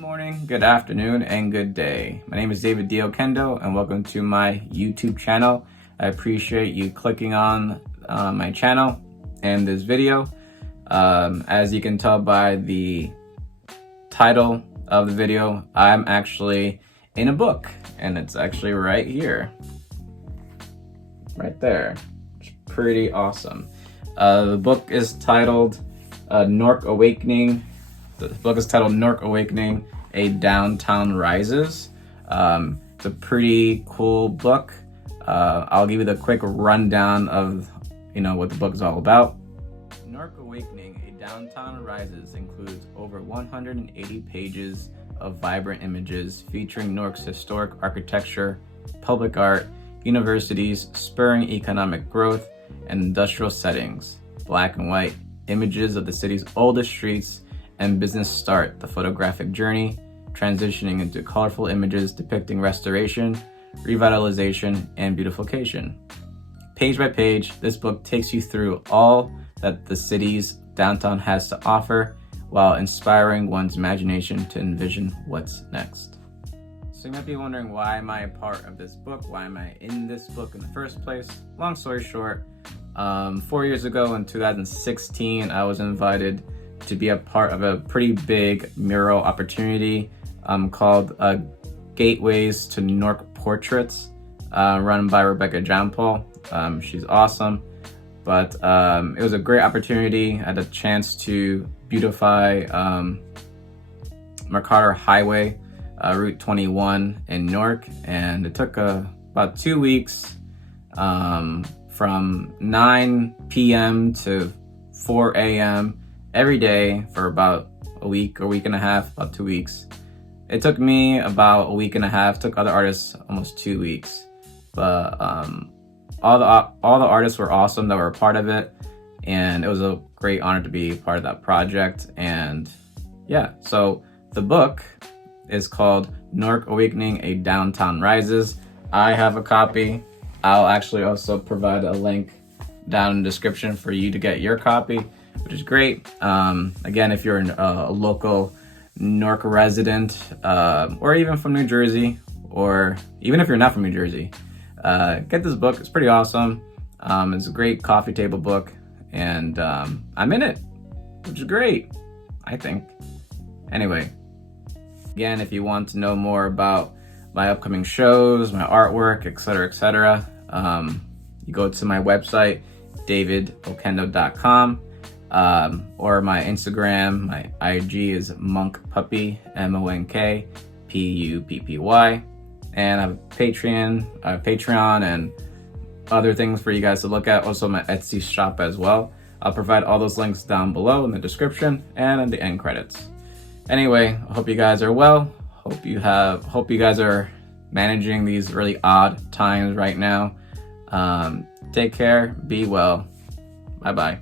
Good morning, good afternoon, and good day. My name is David D. Oquendo, and welcome to my YouTube channel. I appreciate you clicking on my channel and this video. As you can tell by the title of the video, I'm actually in a book, and it's actually right here. Right there. It's pretty awesome. The book is titled Newark Awakening. The book is titled Newark Awakening, A Downtown Rises. It's a pretty cool book. I'll give you the quick rundown of what the book is all about. Newark Awakening, A Downtown Rises includes over 180 pages of vibrant images featuring Newark's historic architecture, public art, universities, spurring economic growth, and industrial settings. Black and white images of the city's oldest streets and business start the photographic journey, transitioning into colorful images depicting restoration, revitalization, and beautification. Page by page, this book takes you through all that the city's downtown has to offer while inspiring one's imagination to envision what's next. So you might be wondering, why am I a part of this book? Why am I in this book in the first place? Long story short, 4 years ago in 2016, I was invited to be a part of a pretty big mural opportunity called Gateways to Newark Portraits, run by Rebecca Jampol. She's awesome, but it was a great opportunity. I had a chance to beautify Mercator Highway, Route 21 in Newark, and it took about 2 weeks, from 9 p.m. to 4 a.m. every day for about a week and a half, about 2 weeks. It took me about a week and a half, took other artists almost 2 weeks. But all the artists were awesome that were a part of it, and it was a great honor to be part of that project. And yeah, so the book is called Newark Awakening, A Downtown Rises. I have a copy. I'll actually also provide a link down in the description for you to get your copy, which is great. Again, if you're a local Newark resident, or even from New Jersey, or even if you're not from New Jersey, get this book. It's pretty awesome. It's a great coffee table book, and I'm in it, which is great, I think. Anyway, again, if you want to know more about my upcoming shows, my artwork, etc., you go to my website, davidoquendo.com, or my Instagram. My IG is monkpuppy, MONKPUPPY, and I have Patreon and other things for you guys to look at. Also my Etsy shop as well. I'll provide all those links down below in the description and in the end credits. Anyway, I hope you guys are well. Hope you guys are managing these really odd times right now. Take care, be well. Bye-bye.